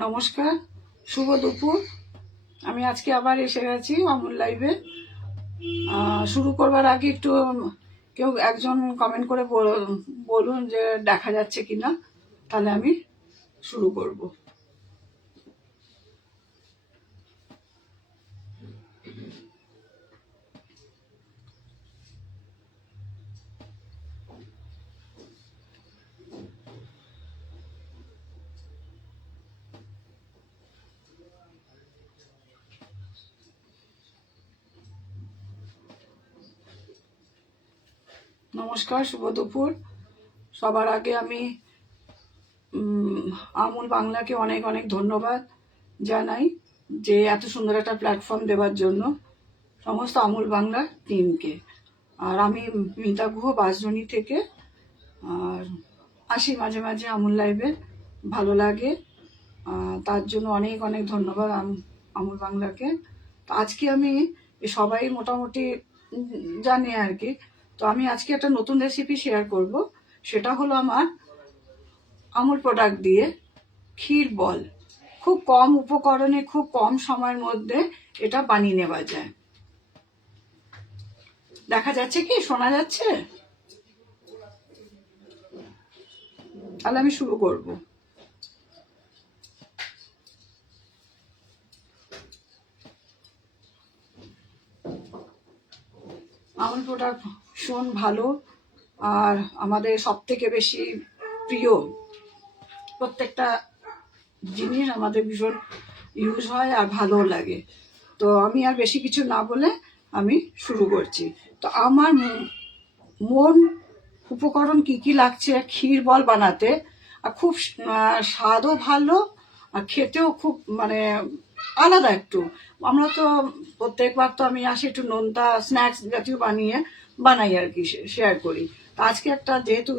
নমস্কার, শুভ দুপুর। আমি আজকে আবার এসে গেছি আমুল লাইভে। শুরু করবার আগে একটু কেউ একজন কমেন্ট করে বলুন যে দেখা যাচ্ছে কিনা, তাহলে আমি শুরু করব। নমস্কার, শুভ দুপুর। সবার আগে আমি আমুল বাংলাকে অনেক অনেক ধন্যবাদ জানাই যে এত সুন্দর একটা প্ল্যাটফর্ম দেওয়ার জন্য, সমস্ত আমুল বাংলা টিমকে। আর আমি মিতা গুহ বাসজনী থেকে আর আসি মাঝে মাঝে আমুল লাইভে, ভালো লাগে। তার জন্য অনেক অনেক ধন্যবাদ আমুল বাংলাকে। তো আজকে আমি সবাই মোটামুটি জানে আর কি, তো আমি আজকে একটা নতুন রেসিপি শেয়ার করব। সেটা হলো আমার আমুল প্রোডাক্ট দিয়ে ক্ষীর বল। খুব কম উপকরণে খুব কম সময়ের মধ্যে এটা বানিয়ে নেওয়া যায়। দেখা যাচ্ছে কি, শোনা যাচ্ছে? তাহলে আমি শুরু করব। আমুল প্রোডাক্ট ভীষণ ভালো, আর আমাদের সব থেকে বেশি প্রিয়। প্রত্যেকটা জিনিস আমাদের ভীষণ ইউজ হয় আর ভালো লাগে। তো আমি আর বেশি কিছু না বলে আমি শুরু করছি। তো আমার মন উপকরণ কি কি লাগছে ক্ষীর বল বানাতে, আর খুব স্বাদও ভালো আর খেতেও খুব আলাদা একটু। আমরা তো প্রত্যেকবার তো আমি আসি একটু নোনতা স্ন্যাক্স জাতীয় বানাই আর কি, শেয়ার করি। তো আজকে একটা, যেহেতু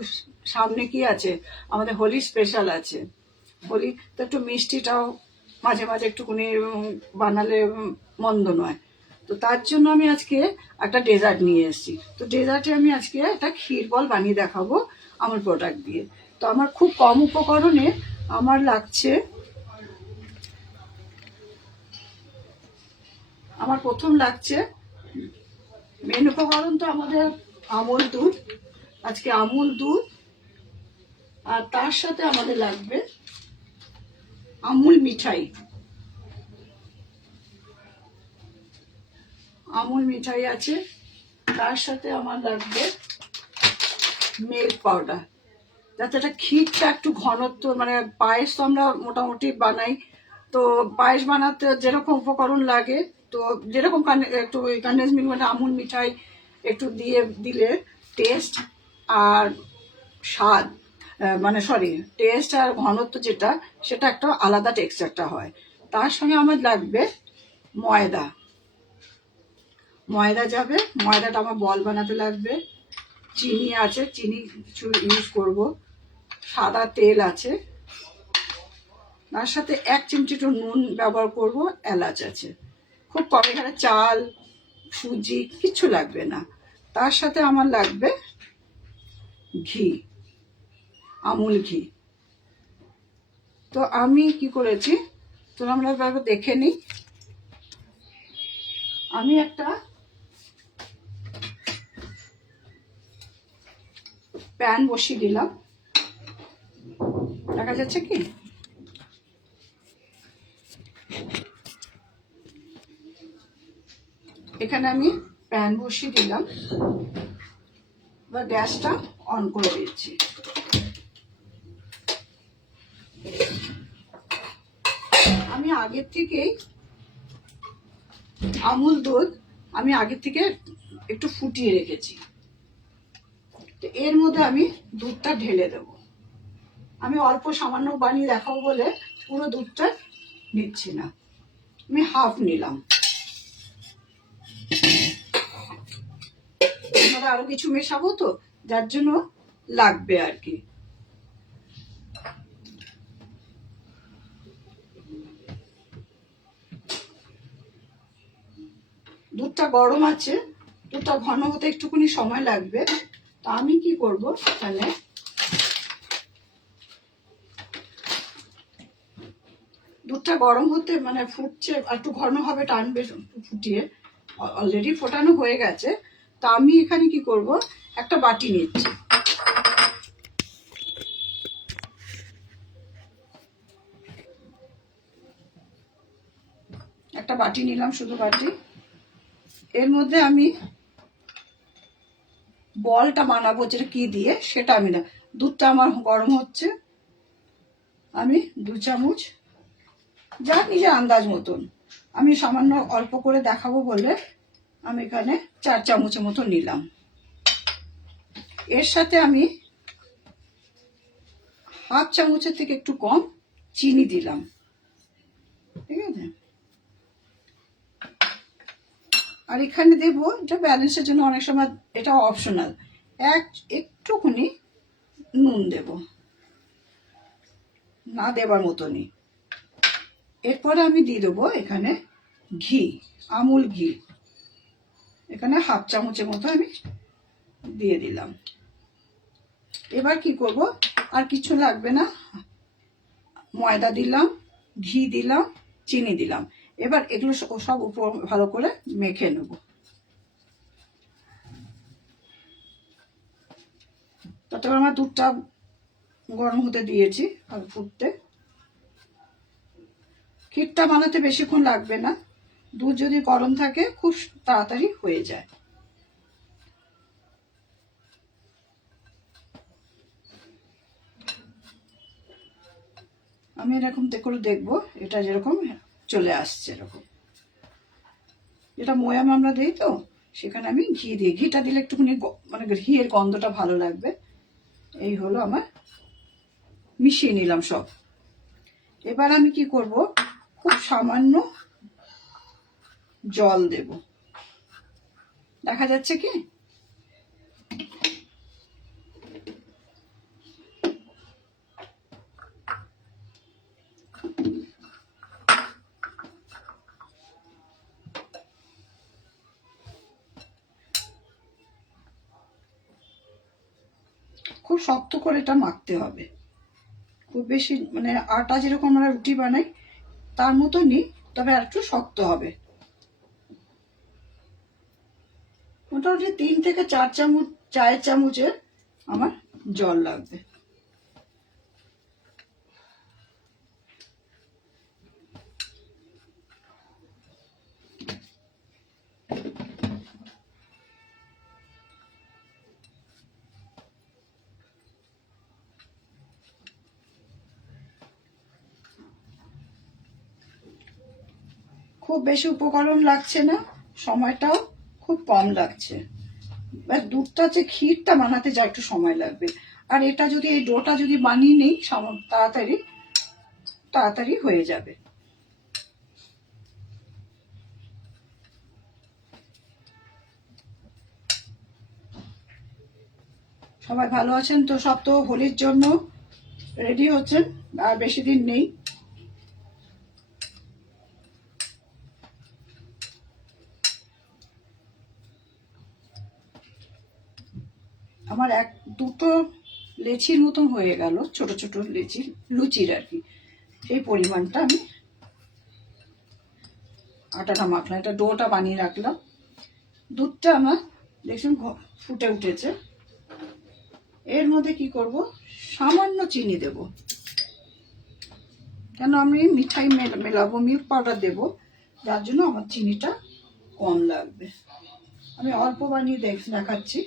সামনে কি আছে, আমাদের হোলি স্পেশাল আছে। হোলি তো একটু মিষ্টিটাও মাঝে মাঝে একটুখানি বানালে মন্দ নয়। তো তার জন্য আমি আজকে একটা ডেজার্ট নিয়ে এসেছি। তো ডেজার্টে আমি আজকে একটা ক্ষীর বল বানিয়ে দেখাবো আমার প্রোডাক্ট দিয়ে। তো আমার খুব কম উপকরণে আমার লাগছে, আমার প্রথম লাগছে মেন উপকরণ তো আমাদের আমুল দুধ। আজকে আমুল দুধ, আর তার সাথে আমাদের লাগবে আমুল মিঠাই। আমুল মিঠাই আছে, তার সাথে আমার লাগবে মিল্ক পাউডার, যাতে এটা ক্ষীরটা একটু ঘনত্ব, পায়েস তো আমরা মোটামুটি বানাই। তো পায়েস বানাতে যেরকম উপকরণ লাগে, তো যেরকম একটু কন্ডেন্স মিল্ক আমুল মিঠাই একটু দিলে টেস্ট আর স্বাদ, টেস্ট আর ঘনত্ব যেটা, সেটা একটা আলাদা টেক্সচারটা হয়। তার সঙ্গে আমার লাগবে ময়দা। ময়দা যাবে, ময়দাটা আমার বল বানাতে লাগবে। চিনি আছে, চিনি কিছু ইউজ করব। সাদা তেল আছে, তার সাথে 1 চিমটি একটু নুন ব্যবহার করব। এলাচ আছে। খুব কম, এখানে চাল সুজি কিচ্ছু লাগবে না। তার সাথে আমার লাগবে ঘি, আমুল ঘি। তো আমি কি করেছি, তো আমরা দেখে নিই। আমি একটা প্যান বসিয়ে দিলাম, দেখা যাচ্ছে কি? এখানে আমি প্যান বসিয়ে দিলাম, বা গ্যাসটা অন করে দিচ্ছি। আমি আগের থেকেই আমুল দুধ আমি আগের থেকে একটু ফুটিয়ে রেখেছি। তো এর মধ্যে আমি দুধটা ঢেলে দেব। আমি অল্প সামান্য বানিয়ে দেখাবো বলে পুরো দুধটা নিচ্ছি না, আমি হাফ নিলাম। আমরা আরো কিছু মেশাবো, তো যার জন্য লাগবে আর কি। দুধটা গরম আছে, দুধটা ঘন হতে একটুখানি সময় লাগবে। তো আমি কি করব, তাহলে দুধটা গরম হতে মানে ফুটছে, একটু ঘন হবে, টানবে ফুটিয়ে, অলরেডি ফোটানো হয়ে গেছে। তা আমি এখানে কি করব, একটা বাটি নিচ্ছি। একটা বাটি নিলাম, শুধু বাটি। এর মধ্যে আমি বলটা বানাবো, যেটা কি দিয়ে সেটা আমি না, দুধটা আমার গরম হচ্ছে। আমি 2 চামচ, যা নিজের আন্দাজ মতন, আমি সামান্য অল্প করে দেখাবো বলে আমি এখানে 4 চামচের মতো নিলাম। এর সাথে আমি হাফ চামচের থেকে একটু কম চিনি দিলাম, ঠিক আছে। আর এখানে দেবো, এটা ব্যালেন্সের জন্য, অনেক সময় এটা অপশনাল, একটুখানি নুন দেব, না দেবার মতনই। এরপরে আমি দিয়ে দেবো এখানে ঘি, আমুল ঘি, এখানে হাফ চামচের মতো আমি দিয়ে দিলাম। এবার কি করব, আর কিছু লাগবে না, ময়দা দিলাম, ঘি দিলাম, চিনি দিলাম। এবার এগুলো সব উপর ভালো করে মেখে নেব। ততক্ষণ আমার দুধটা গরম হতে দিয়েছি আর ফুটতে। ক্ষীরটা বানাতে বেশিক্ষণ লাগবে না, দুধ যদি গরম থাকে খুব তাড়াতাড়ি হয়ে যায়। আমি এরকম করে দেখবো, এটা যেরকম চলে আসছে, এরকম, যেটা ময়াম আমরা দিই, তো সেখানে আমি ঘি দিই, ঘিটা দিলে একটুখানি মানে ঘিয়ের গন্ধটা ভালো লাগবে। এই হলো আমার, মিশিয়ে নিলাম সব। এবার আমি কি করব, খুব সামান্য জল দেব, দেখা যাচ্ছে কি, খুব শক্ত করে এটা মাখতে হবে, খুব বেশি মানে আটা যেরকম আমরা রুটি বানাই তার মতনই, তবে আর একটু শক্ত হবে। মোটামুটি 3 থেকে 4 চামচ, চায়ের চামচের আমার জল লাগবে। খুব বেশি উপকরণ লাগছে না, সময়টাও খুব কম লাগছে। দুধটা যে ক্ষীরটা বানাতে যা একটু সময় লাগবে, আর এটা যদি এই ডোটা যদি বানিয়ে নেই তাড়াতাড়ি তাড়াতাড়ি হয়ে যাবে। সবাই ভালো আছেন তো? সব তো হোলির জন্য রেডি হচ্ছেন, আর বেশি দিন নেই। আমার দুটো লেচির মতন হয়ে গেল, ছোট ছোট লেচি, লুচির আর কি, সেই পরিমাণটা আমি আটাটা মাখলাম, এটা ডোটা বানিয়ে রাখলাম। দুধটা আমার দেখুন ফুটে উঠেছে। এর মধ্যে কি করব, সামান্য চিনি দেব, কেন আমি মিঠাই মেলাবো, মিল্ক পাউডার দেব, যার জন্য আমার চিনিটা কম লাগবে। আমি অল্প বানিয়ে দেখাচ্ছি,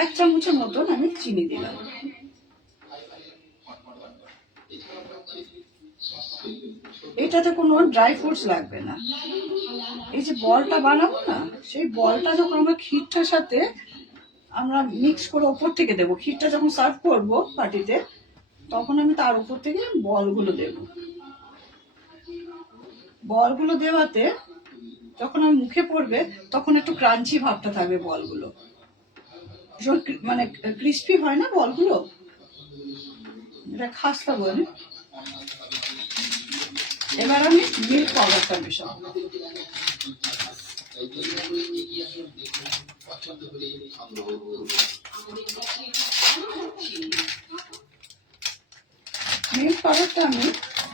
1 চামচের মতন আমি চিনি দিলাম। এটাতে কোনো ড্রাই ফ্রুটস লাগবে না। এই যে বলটা বানাবো না, সেই বলটা যখন আমরা ক্ষীরটার সাথে আমরা মিক্স করে ওপর থেকে দেবো, ক্ষীরটা যখন সার্ভ করবো পার্টিতে, তখন আমি তার উপর থেকে বলগুলো দেব। বলগুলো দেওয়াতে যখন আমার মুখে পড়বে তখন একটু ক্রাঞ্চি ভাবটা থাকবে, বলগুলো ভীষণ মানে ক্রিস্পি হয় না বলগুলো, এটা খাস্তা বলে। এবার আমি মিল্ক পাউডারটা মেশাবো। মিল্ক পাউডারটা আমি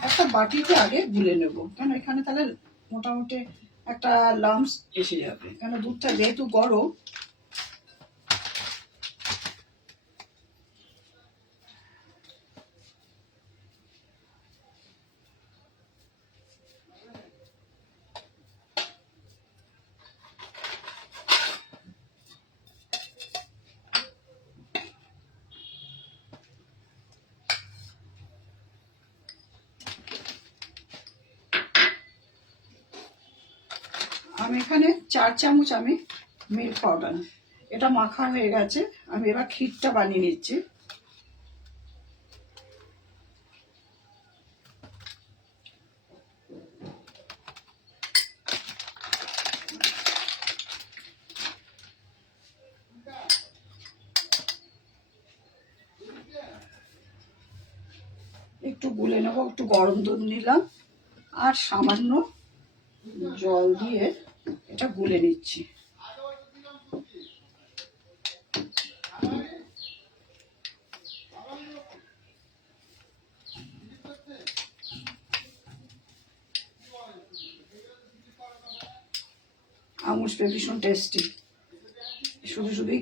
একটা বাটিতে আগে গুলে নেব, কেন এখানে তাহলে মোটামুটি একটা লাম্পস এসে যাবে, কেন দুধটা যেহেতু গরম। আমি এখানে 4 চামচ আমি মিল্ক পাউডার, এটা মাখা হয়ে গেছে। আমি এবার ক্ষীরটা বানিয়ে নিচ্ছি। একটু গুলে নেবো, একটু গরম দুধ নিলাম আর সামান্য জল দিয়ে এটা গুলে নিচ্ছি। আমুলটা ভীষণ টেস্টি, শুধু শুধুই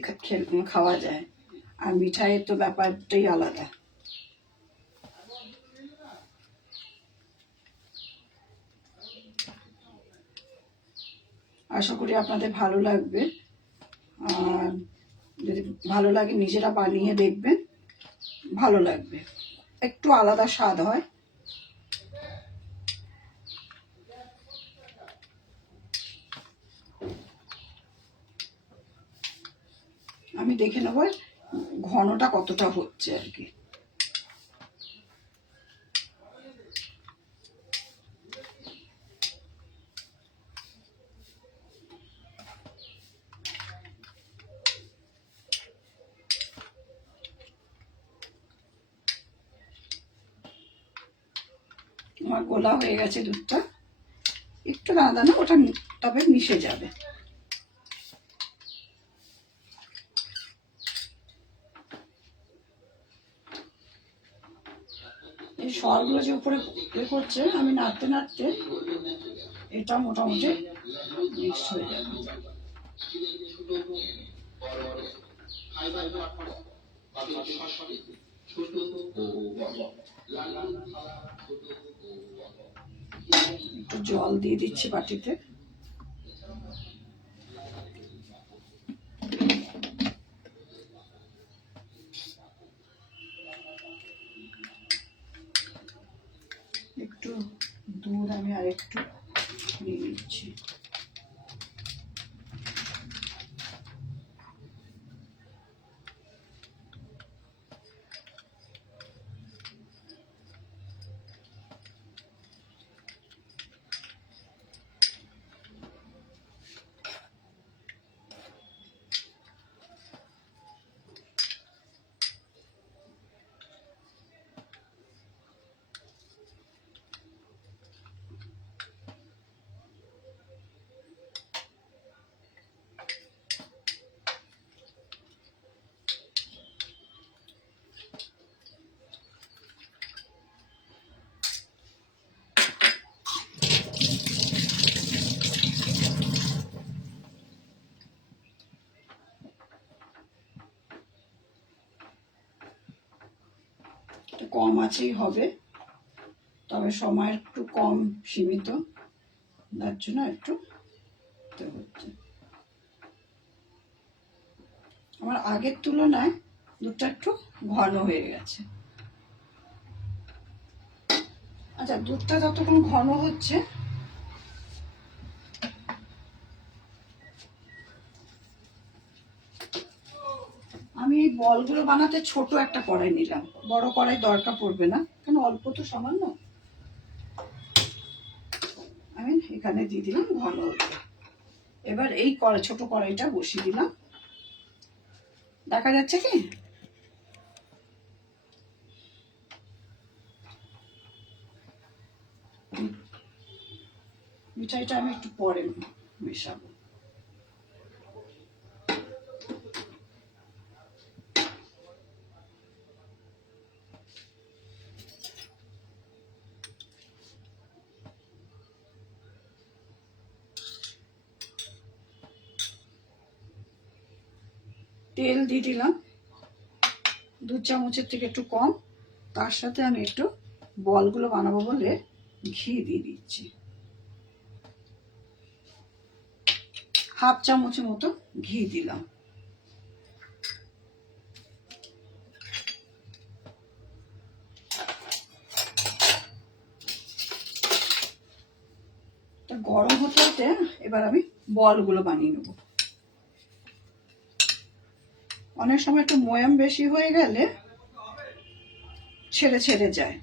খাওয়া যায়, আর মিঠাইয়ের তো ব্যাপারটাই আলাদা। আশা করি আপনাদের ভালো লাগবে, আর যদি ভালো লাগে নিজেরা বানিয়ে দেখবেন, ভালো লাগবে, একটু আলাদা স্বাদ হয়। আমি দেখে নেব ঘনটা কতটা হচ্ছে আর কি। আমার গোলা হয়ে গেছে দুধটা, একটু দানা দানা, ওটা তবে মিশে যাবে। এই সরগুলো যে উপরে করছে, আমি নাড়তে নাড়তে এটা মোটামুটি মিক্স হয়ে যাবে। একটু জল দিয়ে দিচ্ছি বাটিতে। একটু দুধ আমি আর একটু নিয়ে নিচ্ছি। কম আছেই হবে, তবে সময় একটু কম সীমিত, তার জন্য একটু হচ্ছে। আমার আগের তুলনায় দুধটা একটু ঘন হয়ে গেছে। আচ্ছা, দুধটা যতক্ষণ ঘন হচ্ছে আমি এই বলগুলো বানাতে ছোট একটা কড়াই নিলাম, বড় কড়াই দরকার পড়বে না, কেন অল্প তো সামান্য। আমি এখানে দিয়ে দিলাম ঘন হতে। এবার এই ছোট কড়াইটা বসিয়ে দিলাম, দেখা যাচ্ছে কি? মিঠাইটা আমি একটু পরে মেশাবো। তেল দিয়ে দিলাম 2 চামচের থেকে একটু কম। তার সাথে আমি একটু বলগুলো বানাবো বলে ঘি দিয়ে দিচ্ছি, 1/2 চামচের মতো ঘি দিলাম। গরম হতে হতে এবার আমি বলগুলো বানিয়ে নেব। অনেক সময় একটু ময়াম বেশি হয়ে গেলে ছেড়ে ছেড়ে যায়।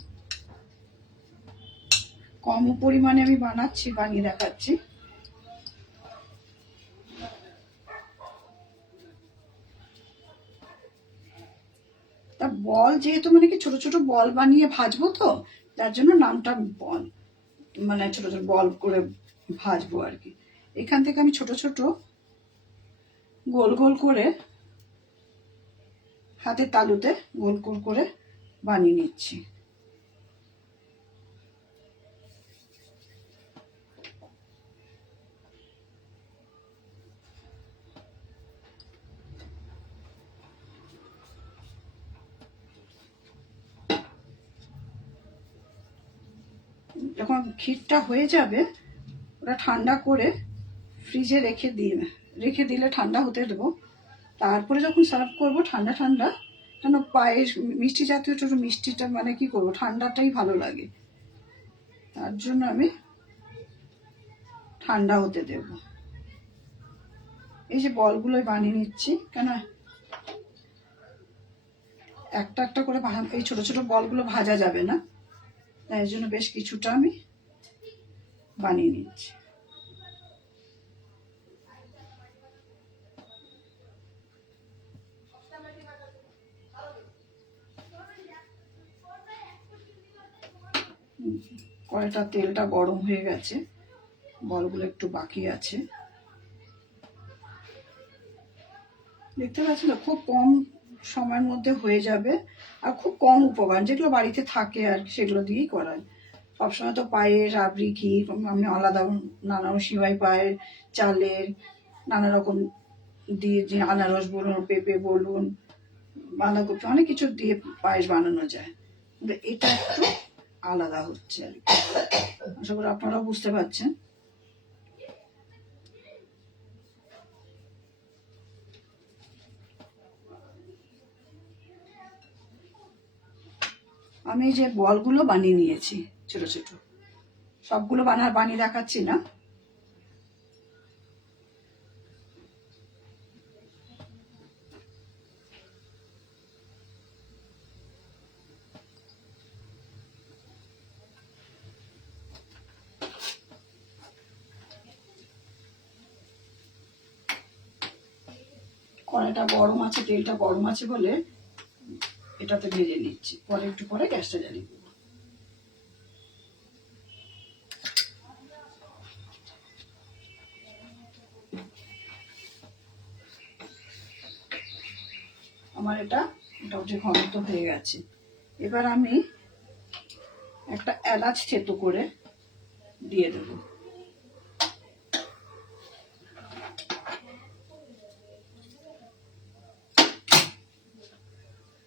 কম পরিমাণে আমি বানাচ্ছি, বানিয়ে দেখাচ্ছি। তা বল যেহেতু মানে কি ছোট ছোট বল বানিয়ে ভাজবো, তো তার জন্য নামটা বল, মানে ছোট ছোট বল করে ভাজবো আর কি। এখান থেকে আমি ছোট ছোট গোল গোল করে হাতের তালুতে গোল গোল করে বানিয়ে নিচ্ছি। যখন ক্ষীরটা হয়ে যাবে ওটা ঠান্ডা করে ফ্রিজে রেখে দিলে ঠান্ডা হতে দেবো। তারপরে যখন সার্ভ করবো ঠান্ডা ঠান্ডা, কেন পায়েস মিষ্টি জাতীয় ছোটো মিষ্টিটা মানে কি করবো, ঠান্ডাটাই ভালো লাগে, তার জন্য আমি ঠান্ডা হতে দেব। এই যে বলগুলোই বানিয়ে নিচ্ছি, কেন একটা একটা করে এই ছোট ছোট বলগুলো ভাজা যাবে না, তাই জন্য বেশ কিছুটা আমি বানিয়ে নিচ্ছি। কড়াইটা তেলটা গরম হয়ে গেছে, বলগুলো একটু বাকি আছে। দেখতে পাচ্ছি না, খুব কম সময়ের মধ্যে হয়ে যাবে আর খুব কম উপকরণ, যেগুলো বাড়িতে থাকে আর সেগুলো দিয়েই করায়। সবসময় তো পায়েস, রাবড়ি, ক্ষীর আমি আলাদা নানা সিমাই পায়েস, চালের নানা রকম দিয়ে, যে আনারস বলুন, পেঁপে বলুন, বাঁধাকপি, অনেক কিছু দিয়ে পায়েস বানানো যায়, কিন্তু এটা একটু আলাদা হচ্ছে আর কি। আশা করি আপনারাও বুঝতে পারছেন। আমি যে বলগুলো বানিয়ে নিয়েছি ছোট ছোট, সবগুলো বানিয়ে দেখাচ্ছি না। কড়াইটা গরম আছে, তেলটা গরম আছে বলে এটাতে ভেজে নিচ্ছি, পরে একটু পরে গ্যাসটা জ্বালিয়ে দেবো। আমার এটা মোটামুটি ঘনত্ব হয়ে গেছে। এবার আমি একটা এলাচ থেতো করে দিয়ে দেব।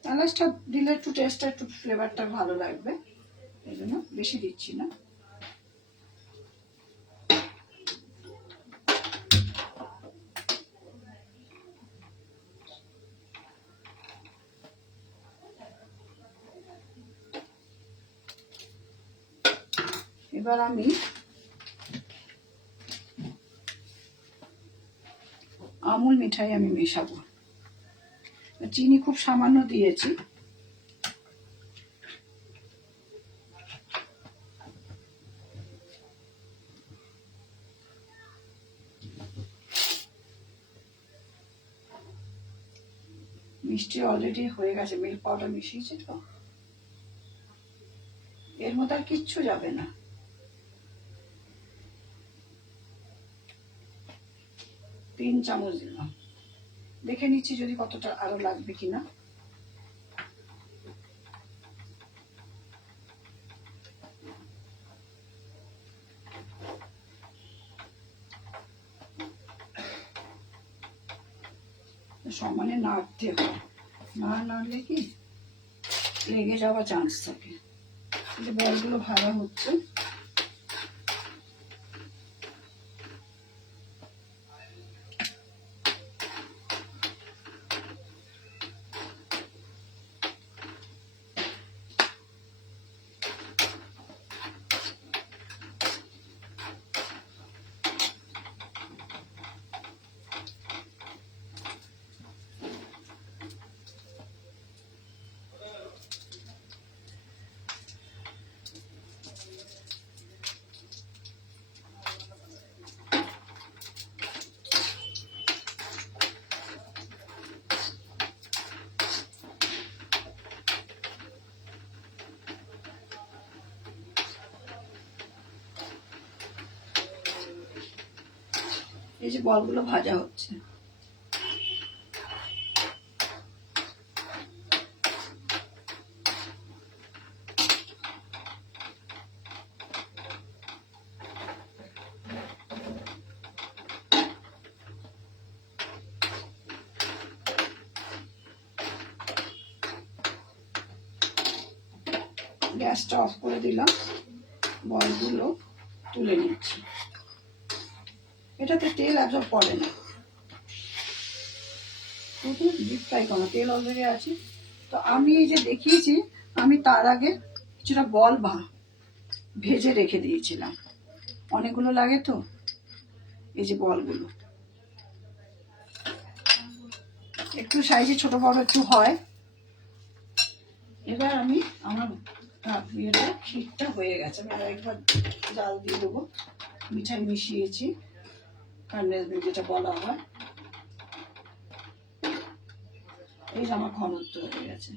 এলাচটা দিলে একটু টেস্টটা, একটু ফ্লেভারটা ভালো লাগবে, এই জন্য বেশি দিচ্ছি না। এবার আমি আমুল মিঠাই মেশাবো, চিনি খুব সামান্য দিয়েছি। মিষ্টি অলরেডি হয়ে গেছে, মিল্ক পাউডার মিশিয়েছি তো, এর মধ্যে আর কিচ্ছু যাবে না। 3 চামচ দিলাম, দেখে নিচ্ছি যদি কতটা আরো লাগবে কিনা। সমানে না নাড়তে হয়, না নাড়লে কি লেগে যাওয়ার চান্স থাকে। যে বলগুলো ভাজা হচ্ছে, এই যে বলগুলো ভাজা হচ্ছে। গ্যাসটা অফ করে দিলাম, বলগুলো তুলে নিচ্ছি। এটাতে তেল অ্যাবজর্ব করে না, শুধু ডিপ ফ্রাই করা, তেল অলরেডি আছে। তো আমি এই যে দেখিয়েছি, আমি তার আগে কিছুটা বল ভেজে রেখে দিয়েছিলাম, অনেকগুলো লাগে তো। এই যে বলগুলো একটু সাইজে ছোট বড় একটু হয়। এবার আমি আমার ক্ষীরটা হয়ে গেছে, আমি একবার জাল দিয়ে দেবো। মিঠাই মিশিয়েছি, কনডেন্স মিল্ক যেটা বলা হয়। এই যে আমার ঘনত্ব হয়ে গেছে।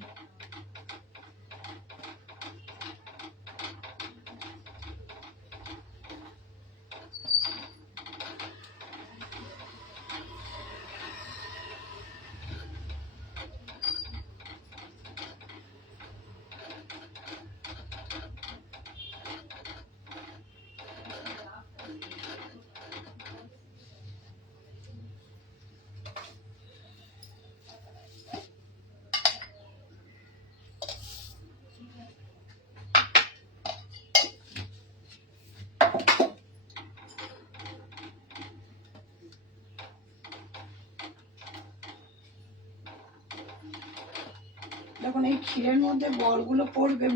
যখন এই ক্ষীরের মধ্যে বলগুলো পড়বে,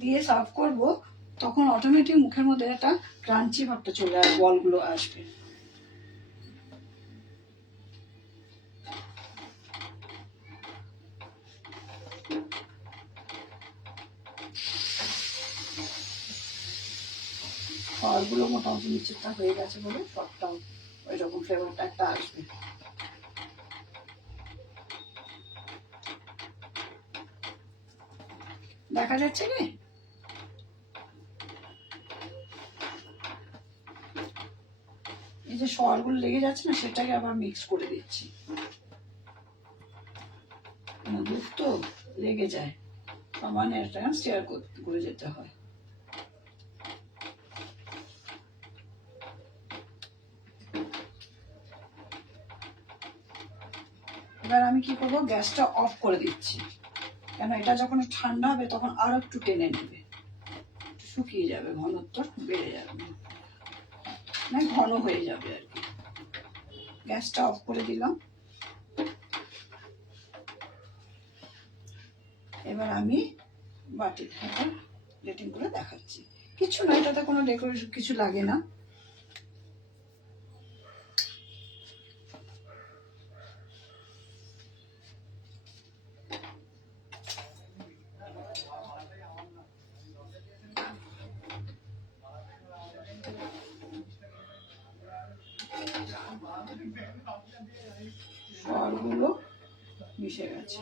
দিয়ে সার্ভ করব, তখন অটোমেটিক মুখের মধ্যে একটা ক্রাঞ্চি ভাবটা চলে আসবে, বলগুলো আসবে। ফলগুলো মোটামুটি নিচেরটা হয়ে গেছে বলে সবটাও ওই রকম ফ্লেভারটা একটা আসবে। দেখা যাচ্ছে কি? এই যে সরগুলো লেগে যাচ্ছে না, সেটাকে আবার মিক্স করে দিচ্ছি। দুধ তো লেগে যায়, সামান্য একটা স্টিয়ার করে যেতে হয়। এবার আমি কি করবো, গ্যাসটা অফ করে দিচ্ছি, কেন এটা যখন ঠান্ডা হবে তখন আরো একটু টেনে নেবে, শুকিয়ে যাবে, ঘনত্ব বেড়ে যাবে, না ঘন হয়ে যাবে আর কি। গ্যাসটা অফ করে দিলাম। এবার আমি বাটির ঢাকা প্লেটিং করে দেখাচ্ছি। কিছু না, এটাতে কোনো ডেকোরেশন কিছু লাগে না। সরগুলো মিশে গেছে।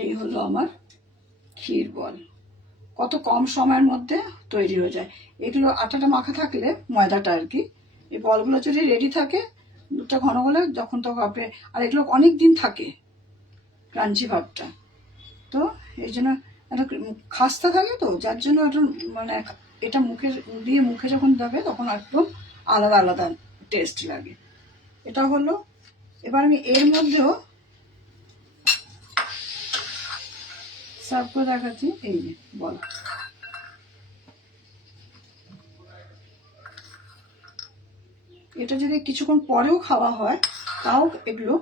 এই হলো আমার ক্ষীর বল। কত কম সময়ের মধ্যে তৈরি হয়ে যায়। এগুলো আটাটা মাখা থাকলে, ময়দাটা আর কি, এই বলগুলো যদি রেডি থাকে, দুধটা ঘন হলে যখন তখন আপনি, আর এগুলো অনেক দিন থাকে ক্রাঞ্চি ভাবটা। তো এই জন্য একটা খাস্তা থাকে, তো যার জন্য একটা মানে এটা মুখে দিয়ে মুখে যখন যাবে তখন একদম আলাদা আলাদা টেস্ট লাগে। এটা হলো। এবার আমি এর মধ্যেও সার্ভ করে দেখাচ্ছি। এই যে বল, এটা যদি কিছুক্ষণ পরেও খাওয়া হয় তাও এগুলো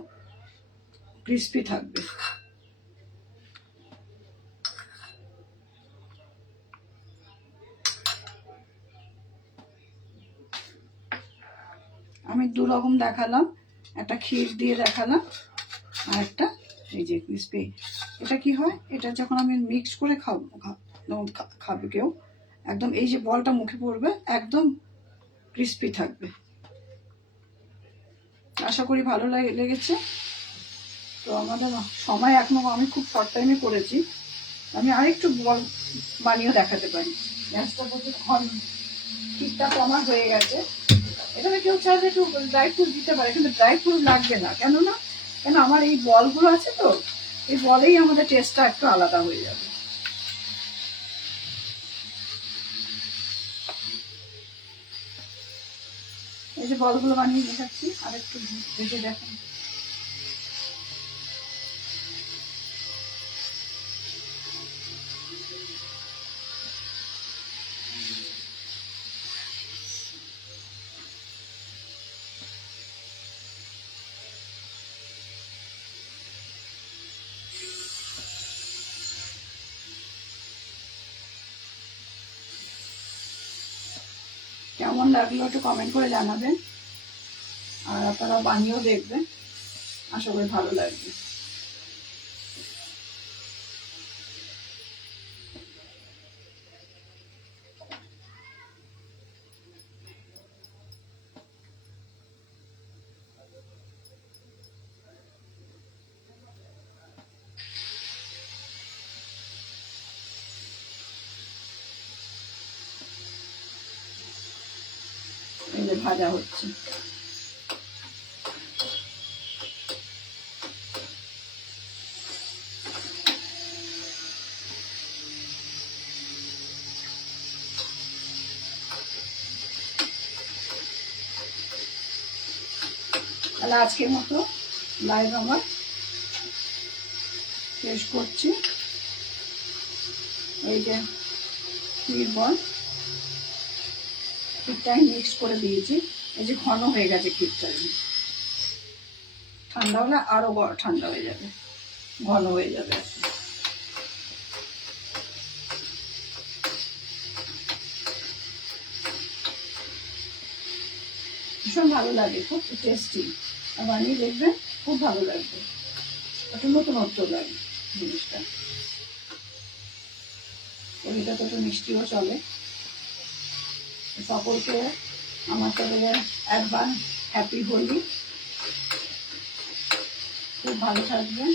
ক্রিস্পি থাকবে। আমি দু রকম দেখালাম, একটা ক্ষীর দিয়ে দেখালাম আর একটা এই যে ক্রিস্পি। এটা কি হয়, এটা যখন আমি মিক্স করে খাবো, খাবে কেউ, একদম এই যে বলটা মুখে পড়বে একদম ক্রিস্পি থাকবে। আশা করি ভালো লেগেছে। তো আমাদের সময় এখনো, আমি খুব শর্ট টাইমে করেছি, আমি আরেকটু বল বানিয়েও দেখাতে পারি। গ্যাসটা প্রচুর ঠিকটা কমা হয়ে গেছে। এখানে কেউ চাইলে একটু ড্রাই ফ্রুট দিতে পারে, কিন্তু ড্রাই ফ্রুট লাগবে না। কেন আমার এই বলগুলো আছে তো, এই বলেই আমাদের টেস্টটা একটু আলাদা হয়ে যাবে। এই যে বলগুলো বানিয়ে দেখাচ্ছি, আর একটু ভেজে দেখেন। কেমন লাগলো একটু কমেন্ট করে জানাবেন, আর আপনারা বানিয়েও দেখবেন, আশা করি ভালো লাগবে। এই যে ভাজা হচ্ছে। তাহলে আজকের মতো লাইভ আমার শেষ করছি। এই যে ক্ষীর বল, ক্ষীরটা মিক্স করে দিয়েছি, এই যে ঘন হয়ে গেছে ক্ষীরটা। ঠান্ডা হলে আরো ঠান্ডা হয়ে যাবে, ঘন হয়ে যাবে। ভীষণ ভালো লাগে, খুব টেস্টি। আর বানিয়ে দেখবেন, খুব ভালো লাগবে, একটু নতুনত্ব লাগে জিনিসটা। এটা তো একটু মিষ্টিও চলে। সকলকে আমার তরফে অ্যাডভান্স হ্যাপি হোলি। খুব ভালো থাকবেন।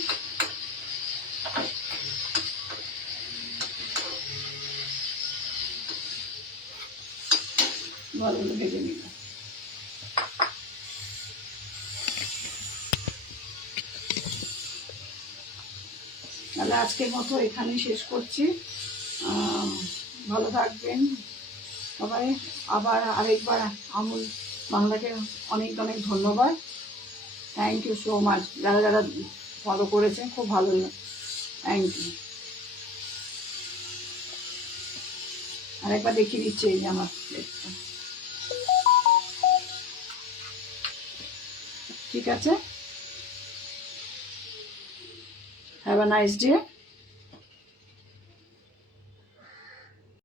বলগুলো ভেজে নিলাম। তাহলে আজকের মতো এখানেই শেষ করছি। ভালো থাকবেন সবাই। আবার আরেকবার আমুল বাংলাকে অনেক অনেক ধন্যবাদ। থ্যাংক ইউ সো মাচ, যারা যারা ফলো করেছেন, খুব ভালো, থ্যাংক ইউ। আরেকবার দেখিয়ে দিচ্ছে এই যে আমার প্লেটটা। ঠিক আছে, হ্যাভ আ নাইস ডে।